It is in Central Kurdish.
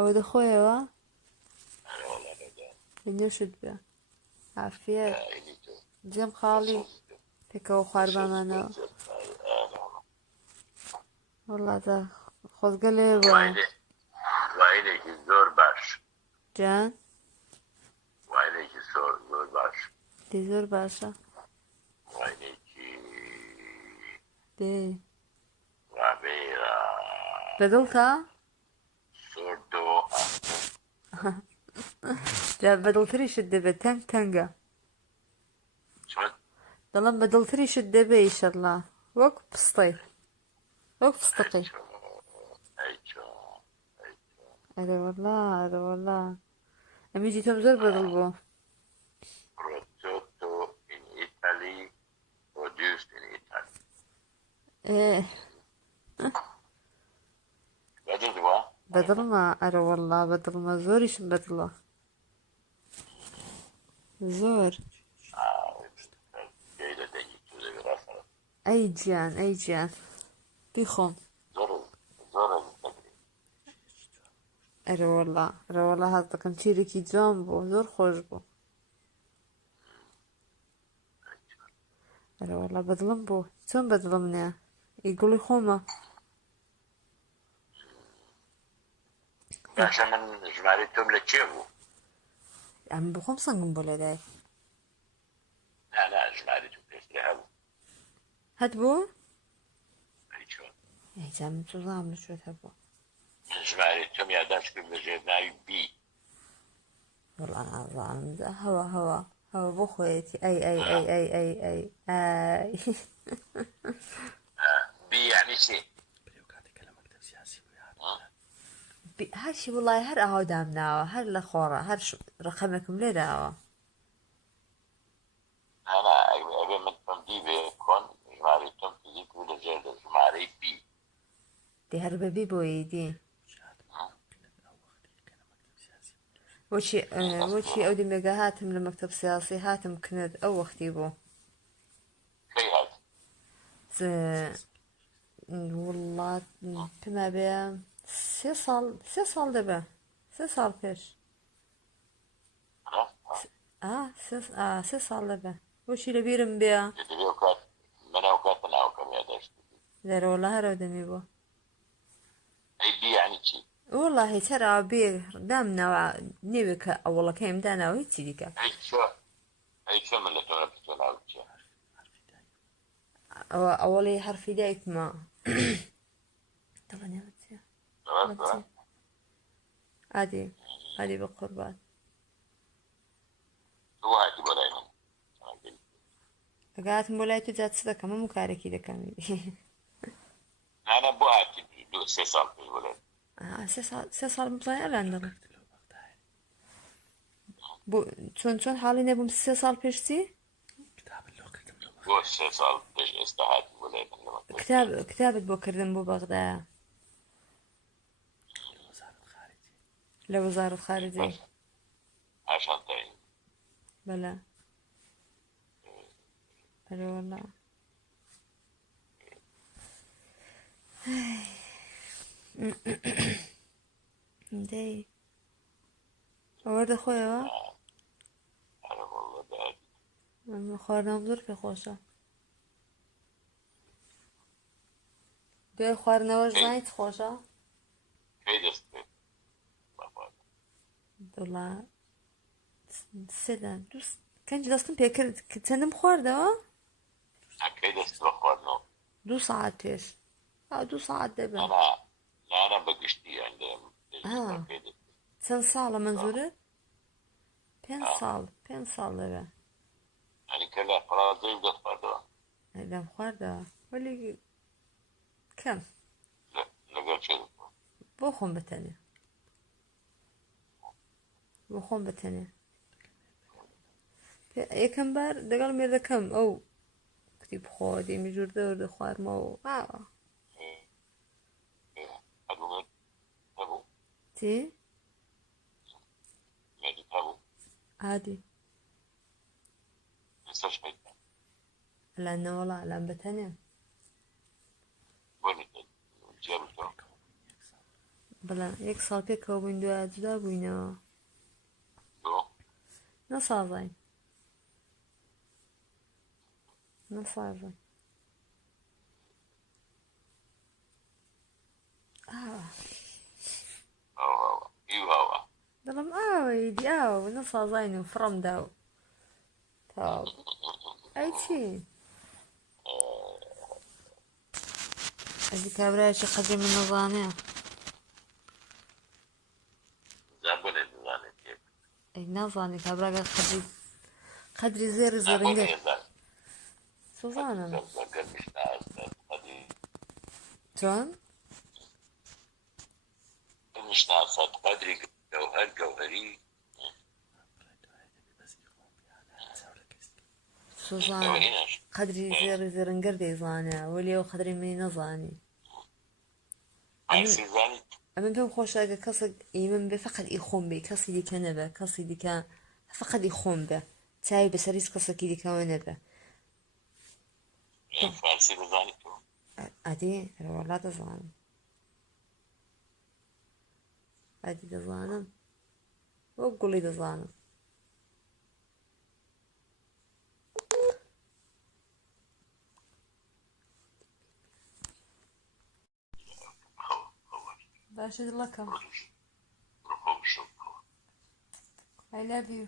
أود أخويا وا أنا والله رجال. نشد بها عافية لا إليتو. جيم خالي أصوصتو. تكو خاربان أصوصتو أنا أنزل. أنا والله. والله ده خذ قليبا وعيني. وعينك الزور باش. جان وعينك زور باش. دي زور باشا وعينك دي غاميرة. بدلتها سوردو. جا بدلتري شد تنك تنقة شمت. ضلن بدلتري شد إن شاء الله وقف بسطي وقف بسطقي أيتشو. أيتشو. أيتشو. هذا والله أمي جيتهم زور بدلبو Prosciutto in Italy, produced in Italy. إيه بدل دوا. بدل ما أرى والله بدل ما زوريش بدله زور جيدة دقيقة دراسة. أي جان بيخون زر. زر التدريب. أرى والله هذا كان تيري كي جنبه زور خوش بو أرى والله بدلن بو تون بدلمني يقولي خوما عشان من جمالتهم لتشيبو. عم بخوم صنقم بولا داي لا لا جمالتهم لتشيبو. هاد بو أيشو. إيه جام تزام شو هبو جمالتهم ياداش كل جبناي بي. والله العظيم هوا بو خويتي أي بي يعني شيء. هرشي والله هر أهو دامناوا هر لخورا هر رقمكم ليه داوا أنا أبي من تمدي بيكون جمالتهم تجيب ولا جيد جمالي بي. دي هرببي بويدي وشي أودي ميقا هاتم لمكتب سياسي هاتم كند أو اختيبو كي هذا. والله بما بيا سي صال دبا سي صال فيش سي صال دبا وشي لبيرم بيا يدري وقت من أوقات من أوقات ياداش. دار والله هرو دمي بو أي بي يعني شيء. والله ترى بير دامنا نيبك والله كيم دانا وهيتي ديكا أيشو. أيشو من اللي تقول بتقول أوجه. أولي حرف دايك ما طبعا يا متي خلاص. عادي عادي بالقربات هو هاتي بلاينا. قالت مولايتو جات صدقة ما مكاركي دا كامل أنا بو هاتي دو سيسال في الولد. سي صار مطلع عندنا بو شون حالي نبو سي صار بيشتي بو سيسال بيش استهات الولد لما تبي. كتابة بوكردن بو بغداد لوزارة الخارجية بس عشان تعين. بلا بلا والله دي ورد أخويا أنا والله بعد. وا خوارنا مزور في خوشة دي خوارنا وش كي زايت خوشة كي دستي. بابا. والله سيدا دوست كان جدستم بيكر كتسنم خواردا كي دست بخورنو. دو ساعات بيش دو ساعات دبا أنا بقشتي عندهم. اه كي دست. سن صالة منزورت بين صال دبا يعني كلا خلاص زي بدت فردوا. دم خواردا ولي كم لا نقول شيء. بوخم بتاني بوخم بتاني يكم بار دقل ميردا كم او كتيب خودي مجور دور خوار مو أقول تبو. تي ميدي تبو. عادي مستشفى. لأنه والله لعب بتانية وين جابته. بەڵێ یەک ساڵ پێکەوە بووین دوایە جودا بووینەوە يو نەسازاین نەسازاین ئاوە ايوه دەڵم ئاوەی دی ئاوە نەسازاین و فڕەمدا و تا ئەی چی ئەدی کابرایەکی قەدری من نەزانێ زنبون النظام كيف ئەی نازانی کابراگە قەدری زێری زێڕنگە سوزانم چۆن مش ناقصة قدري جوهري سوزان قەدری زێری زێڕنگەر دەیزانێ وەلی ئەو قەدری منی نەزانی عايزين ئەمن پێم خۆشە ئەگە کەسێک ئیمن بێ فقط ئی خۆم بێ کەسی دیکە نەبێ کەسی دیکە فقط ئی خۆم بێ چاوی بەسەر هیچ کەسێکی دیکەوە نەبێ فارسي بزاني تو ئەدی وەڵا دەزانم ئەدی دەزانم وەک گوڵی دەزانم باشە دڵەکەم رخوم شوف I love you